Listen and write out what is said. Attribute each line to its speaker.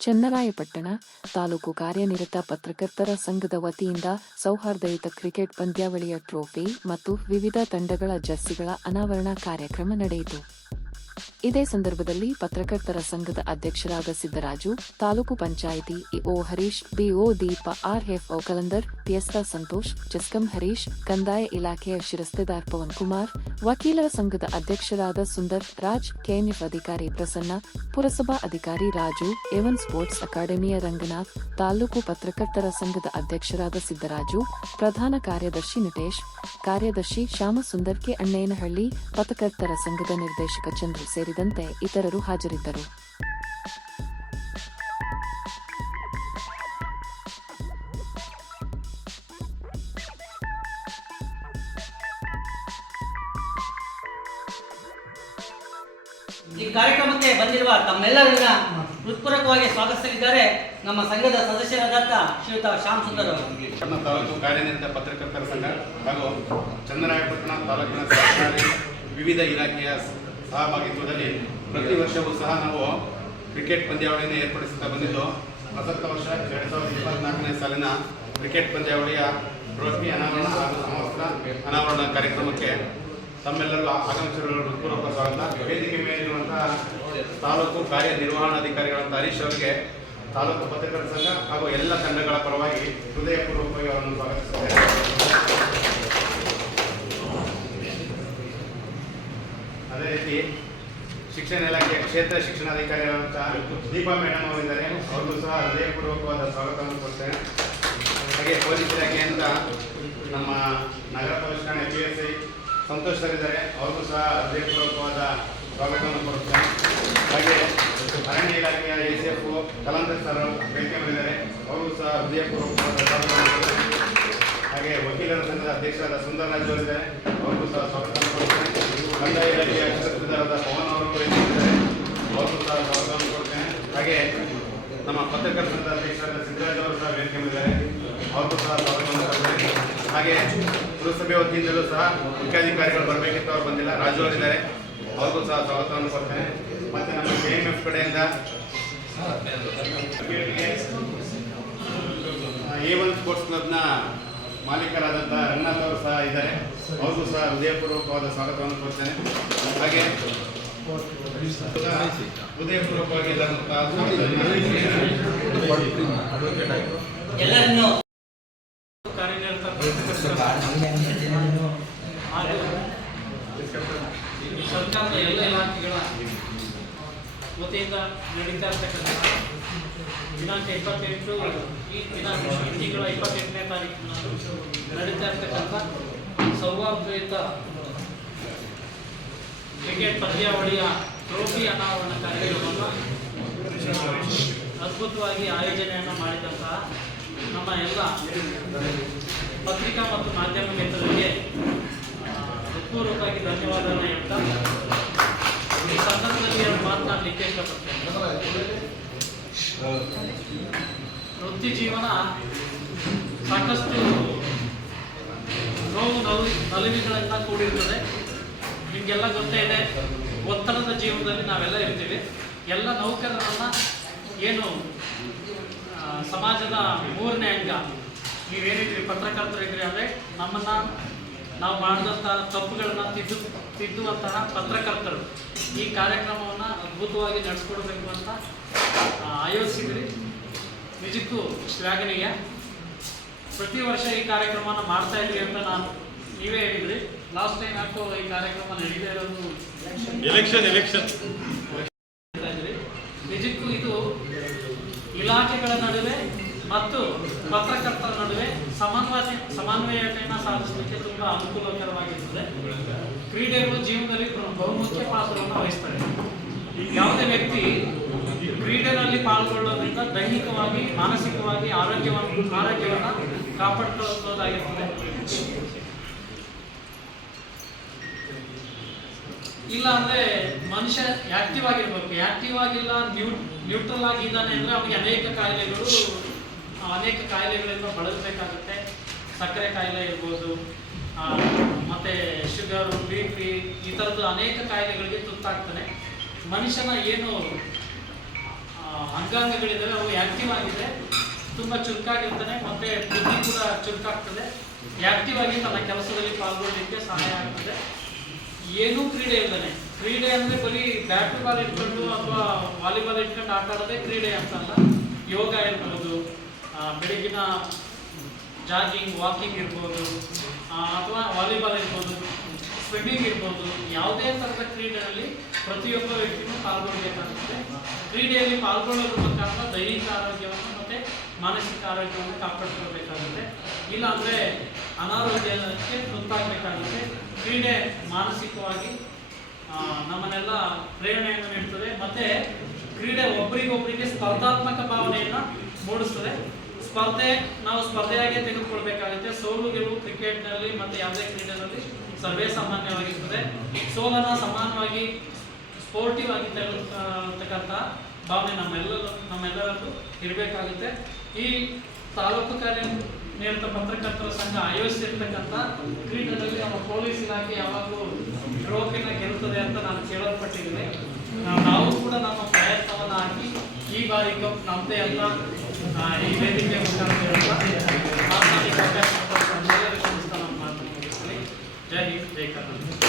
Speaker 1: ಚನ್ನರಾಯಪಟ್ಟಣ ತಾಲೂಕು ಕಾರ್ಯನಿರತ ಪತ್ರಕರ್ತರ ಸಂಘದ ವತಿಯಿಂದ ಸೌಹಾರ್ದಯುತ ಕ್ರಿಕೆಟ್ ಪಂದ್ಯಾವಳಿಯ ಟ್ರೋಫಿ ಮತ್ತು ವಿವಿಧ ತಂಡಗಳ ಜರ್ಸಿಗಳ ಅನಾವರಣ ಕಾರ್ಯಕ್ರಮ ನಡೆಯಿತು. ಇದೇ ಸಂದರ್ಭದಲ್ಲಿ ಪತ್ರಕರ್ತರ ಸಂಘದ ಅಧ್ಯಕ್ಷರಾದ Siddaraju, taluk panchayat EO Harish, BO Deepa RFO Kalandar ಪಿಎಸ್ತ Santosh, ಜಸ್ಕಂ Harish, ಕಂದಾಯ ಇಲಾಖೆಯ ಶಿರಸ್ತೆದಾರ್ ಪವನ್ ಕುಮಾರ್, ವಕೀಲರ ಸಂಘದ ಅಧ್ಯಕ್ಷರಾದ ಸುಂದರ್ ರಾಜ್, ಕೆಎನ್ಎಫ್ ಅಧಿಕಾರಿ ಪ್ರಸನ್ನ, ಪುರಸಭಾ ಅಧಿಕಾರಿ ರಾಜು, ಎವನ್ ಸ್ಪೋರ್ಟ್ಸ್ ಅಕಾಡೆಮಿಯ ರಂಗನಾಥ್, ತಾಲೂಕು ಪತ್ರಕರ್ತರ ಸಂಘದ ಅಧ್ಯಕ್ಷರಾದ ಸಿದ್ದರಾಜು, ಪ್ರಧಾನ ಕಾರ್ಯದರ್ಶಿ ನಿಟೇಶ್ ಕಾರ್ಯದರ್ಶಿ ಶ್ಯಾಮಸುಂದರ್ ಕೆ ಅಣ್ಣೇನಹಳ್ಳಿ, ಪತ್ರಕರ್ತರ ಸಂಘದ ನಿರ್ದೇಶಕ ಚಂದ್ರು ಸೇರಿದಂತೆ ಇತರರು ಹಾಜರಿದ್ದರು.
Speaker 2: ಈ ಕಾರ್ಯಕ್ರಮಕ್ಕೆ ಬಂದಿರುವ ತಮ್ಮೆಲ್ಲರನ್ನ ಹೃತ್ಪೂರ್ವಕವಾಗಿ ಸ್ವಾಗತಿಸಲಿದ್ದಾರೆ ನಮ್ಮ ಸಂಘದ ಸದಸ್ಯರಾದಂಥ ಶ್ರೀಯುತ ಶ್ಯಾಮ್ ಸುಂದರ್
Speaker 3: ನಮ್ಮ ತಾಲೂಕು ಕಾರ್ಯನಿರತ ಪತ್ರಕರ್ತರ ಸಂಘ ಹಾಗೂ ಚಂದ್ರರಾಯಪಟ್ಟಣ ತಾಲೂಕಿನ ಸರ್ಕಾರಿ ವಿವಿಧ ಇಲಾಖೆಯ ಸಹಭಾಗಿತ್ವದಲ್ಲಿ ಪ್ರತಿ ವರ್ಷವೂ ಸಹ ನಾವು ಕ್ರಿಕೆಟ್ ಪಂದ್ಯಾವಳಿಯನ್ನು ಏರ್ಪಡಿಸುತ್ತಾ ಬಂದಿದ್ದು, ಪ್ರಸಕ್ತ ವರ್ಷ ಎರಡು ಸಾವಿರದ ಇಪ್ಪತ್ನಾಲ್ಕನೇ ಸಾಲಿನ ಕ್ರಿಕೆಟ್ ಪಂದ್ಯಾವಳಿಯ ಟ್ರೋಫಿ ಅನಾವರಣ ಹಾಗೂ ಸಮವಸ್ತ್ರ ಅನಾವರಣ ಕಾರ್ಯಕ್ರಮಕ್ಕೆ ತಮ್ಮೆಲ್ಲರೂ ಆಗಮಿಸಿರುವ ಹೃತ್ಪೂರ್ವಕ ಸ್ವಾಗತ. ವೇದಿಕೆ ಮೇಲಿರುವಂತಹ ತಾಲೂಕು ಕಾರ್ಯನಿರ್ವಹಣಾಧಿಕಾರಿಗಳಂತ ಹರೀಶ್ ಅವರಿಗೆ ತಾಲೂಕು ಪತ್ರಕರ್ತರ ಸಂಘ ಹಾಗೂ ಎಲ್ಲ ತಂಡಗಳ ಪರವಾಗಿ ಹೃದಯಪೂರ್ವಕವಾಗಿ ಅವರನ್ನು ಸ್ವಾಗತಿಸುತ್ತೇನೆ. ಶಿಕ್ಷಣ ಇಲಾಖೆ ಕ್ಷೇತ್ರ ಶಿಕ್ಷಣಾಧಿಕಾರಿಗಳಂತ ದೀಪಾ ಮೇಡಮ್ ಅವರಿದ್ದಾರೆ. ಅವ್ರಿಗೂ ಸಹ ಹೃದಯಪೂರ್ವಕವಾದ ಸ್ವಾಗತವನ್ನು ಕೊಡ್ತೇನೆ. ಹಾಗೆ ಪೊಲೀಸ್ ಇಲಾಖೆಯಿಂದ ನಮ್ಮ ನಗರ ಪೊಲೀಸ್ ಠಾಣೆ P S I Santosh sir ಇದ್ದಾರೆ. ಅವ್ರಿಗೂ ಸಹ ಹೃದಯಪೂರ್ವಕವಾದ ಸ್ವಾಗತವನ್ನು ಕೊಡುತ್ತೇನೆ ಹಾಗೆ ಅರಣ್ಯ ಇಲಾಖೆಯ A C F Kalandar sir ಬೆಂಕಿದ್ದಾರೆ ಅವ್ರಿಗೂ ಸಹ ಹೃದಯಪೂರ್ವಕವಾದ ಸ್ವಾಗತವನ್ನು ಕೊಡ್ತೇನೆ. ಹಾಗೆ ವಕೀಲರ ಸಂಘದ ಅಧ್ಯಕ್ಷರಾದ ಸುಂದರ್ ರಾಜ್ ಅವರಿದ್ದಾರೆ. ಅವ್ರಿಗೂ ಸಹ ಸ್ವಾಗತವನ್ನು ಕೊಡ್ತೇನೆ. ಕಂದಾಯ ಇಲಾಖೆಯ ಕ್ಷೇತ್ರದಾದ ಪವನ್ ಅವರು ಸಹ ಸ್ವಾಗತವನ್ನು ಕೊಡ್ತೇನೆ ಹಾಗೆ ನಮ್ಮ ಪತ್ರಕರ್ತರ ಸಂಘದ ಅಧ್ಯಕ್ಷರಾದ ಸಿದ್ದರಾಜ್ ಅವರು ಸಹ ವೇದಿಕೆ ಮೇಲಿದ್ದಾರೆ ಅವ್ರಿಗೂ ಸಹ ಸ್ವಾಗತವನ್ನು ಕೊಡ್ತೇನೆ ಹಾಗೆ ಪುರಸಭೆ ವತಿಯಿಂದಲೂ ಸಹ ಮುಖ್ಯಾಧಿಕಾರಿಗಳು ಬರಬೇಕಿತ್ತು, ಅವ್ರು ಬಂದಿಲ್ಲ. ರಾಜು ಅವರಿದ್ದಾರೆ ಅವ್ರಿಗೂ ಸಹ ಸ್ವಾಗತವನ್ನು ಕೊಡ್ತೇನೆ. ಮತ್ತು ನಮ್ಮ ಕೆ ಎಂ ಎಫ್ ಕಡೆಯಿಂದ ಎ ಒನ್ ಸ್ಪೋರ್ಟ್ಸ್ ಕ್ಲಬ್ನ ಮಾಲೀಕರಾದಂಥ ರಂಗನಾಥ್ ಅವರು ಸಹ ಇದ್ದಾರೆ. ಅವ್ರಿಗೂ ಸಹ ಹೃದಯಪೂರ್ವಕವಾದ ಸ್ವಾಗತವನ್ನು ಕೊಡ್ತೇನೆ. ಹಾಗೆ
Speaker 4: ಸರ್ಕಾರದ ಎಲ್ಲ ಇಲಾಖೆಗಳ ವತಿಯಿಂದ ಇರ್ತಕ್ಕಂಥ ದಿನಾಂಕ ಇಪ್ಪತ್ತೆಂಟು ಈ ದಿನಾಂಕ ತಿಂಗಳ ಇಪ್ಪತ್ತೆಂಟನೇ ತಾರೀಕಿನಂದು ನಡೀತಾ ಇರ್ತಕ್ಕಂಥ ಕ್ರಿಕೆಟ್ ಪಂದ್ಯಾವಳಿಯ ಟ್ರೋಫಿ ಅನಾವರಣ ಕಾರ್ಯಕ್ರಮವನ್ನು ಅದ್ಭುತವಾಗಿ ಆಯೋಜನೆಯನ್ನು ಮಾಡಿದಂತಹ ನಮ್ಮ ಎಲ್ಲ ಪತ್ರಿಕಾ ಮತ್ತು ಮಾಧ್ಯಮ ಮಿತ್ರರಿಗೆ ಹೃತ್ಪೂರ್ವಕವಾಗಿ ಧನ್ಯವಾದಗಳನ್ನು ಹೇಳ್ತಾ, ಈ ಸಂದರ್ಭದಲ್ಲಿ ಎರಡು ಮಾತನಾಡಲಿಕ್ಕೆ ಇಷ್ಟಪಡ್ತೇನೆ. ವೃತ್ತಿ ಜೀವನ ಸಾಕಷ್ಟು ನೋವು ನಲು ನಲಿವುಗಳಿಂದ ಕೂಡಿರ್ತದೆ. ನಿಮಗೆಲ್ಲ ಗೊತ್ತೇ ಇದೆ, ಒತ್ತಡದ ಜೀವನದಲ್ಲಿ ನಾವೆಲ್ಲ ಇರ್ತೀವಿ. ಎಲ್ಲ ನೌಕರರನ್ನ ಏನು ಸಮಾಜದ ಮೂರನೇ ಅಂಗ, ನೀವೇನಿದ್ರಿ ಪತ್ರಕರ್ತರಿದ್ರಿ ಅಂದರೆ ನಮ್ಮನ್ನು ನಾವು ಮಾಡಿದಂಥ ತಪ್ಪುಗಳನ್ನ ತಿದ್ದು, ತಿದ್ದುವಂತಹ ಪತ್ರಕರ್ತರು. ಈ ಕಾರ್ಯಕ್ರಮವನ್ನು ಅದ್ಭುತವಾಗಿ ನಡೆಸ್ಕೊಡ್ಬೇಕು ಅಂತ ಆಯೋಜಿಸಿದ್ರಿ. ನಿಜಕ್ಕೂ ಶ್ಲಾಘನೀಯ. ಪ್ರತಿ ವರ್ಷ ಈ ಕಾರ್ಯಕ್ರಮನ ಮಾಡ್ತಾ ಇದ್ವಿ ಅಂತ ನಾನು ನೀವೇ ಹೇಳಿದ್ರಿ. ಲಾಸ್ಟ್ ಟೈಮ್ ಯಾಕೋ ಈ ಕಾರ್ಯಕ್ರಮ ನಡೀತಾ ಇರೋದು
Speaker 5: ಎಲೆಕ್ಷನ್ ಎಲೆಕ್ಷನ್
Speaker 4: ನಿಜಕ್ಕೂ ಇದು ಇಲಾಖೆಗಳ ನಡುವೆ ಮತ್ತು ಪತ್ರಕರ್ತರ ನಡುವೆ ಸಮನ್ವಯ ಸಮನ್ವಯತೆಯನ್ನು ಸಾಧಿಸಲಿಕ್ಕೆ ತುಂಬಾ ಅನುಕೂಲಕರವಾಗಿರ್ತದೆ. ಕ್ರೀಡೆಗಳು ಜೀವನದಲ್ಲಿ ಬಹುಮುಖ್ಯ ಪಾತ್ರವನ್ನು ವಹಿಸ್ತವೆ ಯಾವುದೇ ವ್ಯಕ್ತಿ ಕ್ರೀಡೆನಲ್ಲಿ ಪಾಲ್ಗೊಳ್ಳೋದ್ರಿಂದ ದೈಹಿಕವಾಗಿ ಮಾನಸಿಕವಾಗಿ ಆರೋಗ್ಯವನ್ನು ಆರೋಗ್ಯವನ್ನು ಕಾಪಾಡ್ಕೊಳ್ಳೋದಾಗಿರ್ತದೆ ಇಲ್ಲ ಅಂದ್ರೆ ಮನುಷ್ಯ ಆಕ್ಟಿವ್ ಆಗಿರ್ಬೇಕು. ಆಕ್ಟಿವ್ ಆಗಿಲ್ಲ ನ್ಯೂ ನ್ಯೂಟ್ರಲ್ ಆಗಿದ್ದಾನೆ ಅಂದ್ರೆ ಅವನಿಗೆ ಅನೇಕ ಕಾಯಿಲೆಗಳು, ಅನೇಕ ಕಾಯಿಲೆಗಳಿಂದ ಬಳಲಬೇಕಾಗುತ್ತೆ. ಸಕ್ಕರೆ ಕಾಯಿಲೆ ಇರ್ಬೋದು ಮತ್ತೆ ಶುಗರು ಬಿ ಪಿ ಈ ಥರದ್ದು ಅನೇಕ ಕಾಯಿಲೆಗಳಿಗೆ ತುತ್ತಾಗ್ತಾನೆ ಮನುಷ್ಯನ ಏನು ಅಂಗಾಂಗಗಳಿದ್ದಾವೆ, ಅವು ಆಕ್ಟಿವ್ ಆಗಿದೆ. ತುಂಬ ಚುರುಕಾಗಿರ್ತಾನೆ ಮತ್ತೆ ಬುದ್ಧಿ ಕೂಡ ಚುರುಕಾಗ್ತದೆ. ಆಕ್ಟಿವ್ ಆಗಿ ತನ್ನ ಕೆಲಸದಲ್ಲಿ ಪಾಲ್ಗೊಳ್ಳಲಿಕ್ಕೆ ಸಹಾಯ ಆಗ್ತದೆ. ಏನೂ ಕ್ರೀಡೆ ಇಲ್ಲದೆ ಕ್ರೀಡೆ ಅಂದ್ರೆ ಬರೀ ಬ್ಯಾಟ್ ಬಾಲ್ ಇಟ್ಕೊಂಡು ಅಥವಾ ವಾಲಿಬಾಲ್ ಇಟ್ಕೊಂಡು ಆಟ ಆಡೋದೇ ಕ್ರೀಡೆ ಅಂತಲ್ಲ. ಯೋಗ ಇರ್ಬೋದು ಬೆಳಗಿನ ಜಾಗಿಂಗ್, ವಾಕಿಂಗ್ ಇರ್ಬೋದು ಅಥವಾ ವಾಲಿಬಾಲ್ ಇರ್ಬೋದು, ಸ್ವಿಮ್ಮಿಂಗ್ ಇರ್ಬೋದು, ಯಾವುದೇ ಥರದ ಕ್ರೀಡೆಯಲ್ಲಿ ಪ್ರತಿಯೊಬ್ಬ ವ್ಯಕ್ತಿಯೂ ಪಾಲ್ಗೊಳ್ಬೇಕಾಗುತ್ತೆ. ಕ್ರೀಡೆಯಲ್ಲಿ ಪಾಲ್ಗೊಳ್ಳೋದ್ರ ಮುಖಾಂತರ ದೈಹಿಕ ಆರೋಗ್ಯವನ್ನು ಮತ್ತೆ ಮಾನಸಿಕ ಆರೋಗ್ಯವನ್ನು ಕಾಪಾಡ್ಕೊಳ್ಬೇಕಾಗುತ್ತೆ. ಇಲ್ಲ ಅಂದ್ರೆ ಅನಾರೋಗ್ಯಕ್ಕೆ ತುತ್ತಾಗಬೇಕಾಗುತ್ತೆ. ಕ್ರೀಡೆ ಮಾನಸಿಕವಾಗಿ ನಮ್ಮನ್ನೆಲ್ಲ ಪ್ರೇರಣೆಯನ್ನು ನೀಡ್ತದೆ. ಮತ್ತೆ ಕ್ರೀಡೆ ಒಬ್ಬರಿಗೊಬ್ಬರಿಗೆ ಸ್ಪರ್ಧಾತ್ಮಕ ಭಾವನೆಯನ್ನು ಮೂಡಿಸ್ತದೆ. ಸ್ಪರ್ಧೆ, ನಾವು ಸ್ಪರ್ಧೆಯಾಗಿ ತೆಗೆದುಕೊಳ್ಬೇಕಾಗುತ್ತೆ. ಸೋಲು, ಗೆಲುವು ಕ್ರಿಕೆಟ್ನಲ್ಲಿ ಮತ್ತೆ ಯಾವುದೇ ಕ್ರೀಡೆಯಲ್ಲಿ ಸರ್ವೇ ಸಾಮಾನ್ಯವಾಗಿರ್ತದೆ. ಸೋಲನ ಸಮಾನವಾಗಿ ಸ್ಪೋರ್ಟಿವ್ ಆಗಿ ತೆಗೆದುತಕ್ಕಂಥ ಭಾವನೆ ನಮ್ಮೆಲ್ಲರೂ ನಮ್ಮೆಲ್ಲರಲ್ಲೂ ಇರಬೇಕಾಗುತ್ತೆ. ಈ ತಾಲೂಕು ಕಾರ್ಯ ನೇರತ ಪತ್ರಕರ್ತರ ಸಂಘ ಆಯೋಜಿಸಿರ್ತಕ್ಕಂಥ ಕ್ರೀಡೆಯಲ್ಲಿ ನಮ್ಮ ಪೊಲೀಸ್ ಇಲಾಖೆ ಯಾವಾಗಲೂ ಟ್ರೋಫಿನ ಗೆಲ್ತದೆ ಅಂತ ನಾನು ಕೇಳಲ್ಪಟ್ಟಿದ್ದೇನೆ. ನಾವು ಕೂಡ ನಮ್ಮ ಪ್ರಯತ್ನವನ್ನು ಹಾಕಿ ಈ ಬಾರಿ ಕಪ್ ನಮ್ಮದೇ ಅಂತ ಈ ವೇದಿಕೆ ಮುಖಾಂತರ ಜೈ ಹಿಂದ್, ಜೈ ಕರ್ನಾಟಕ.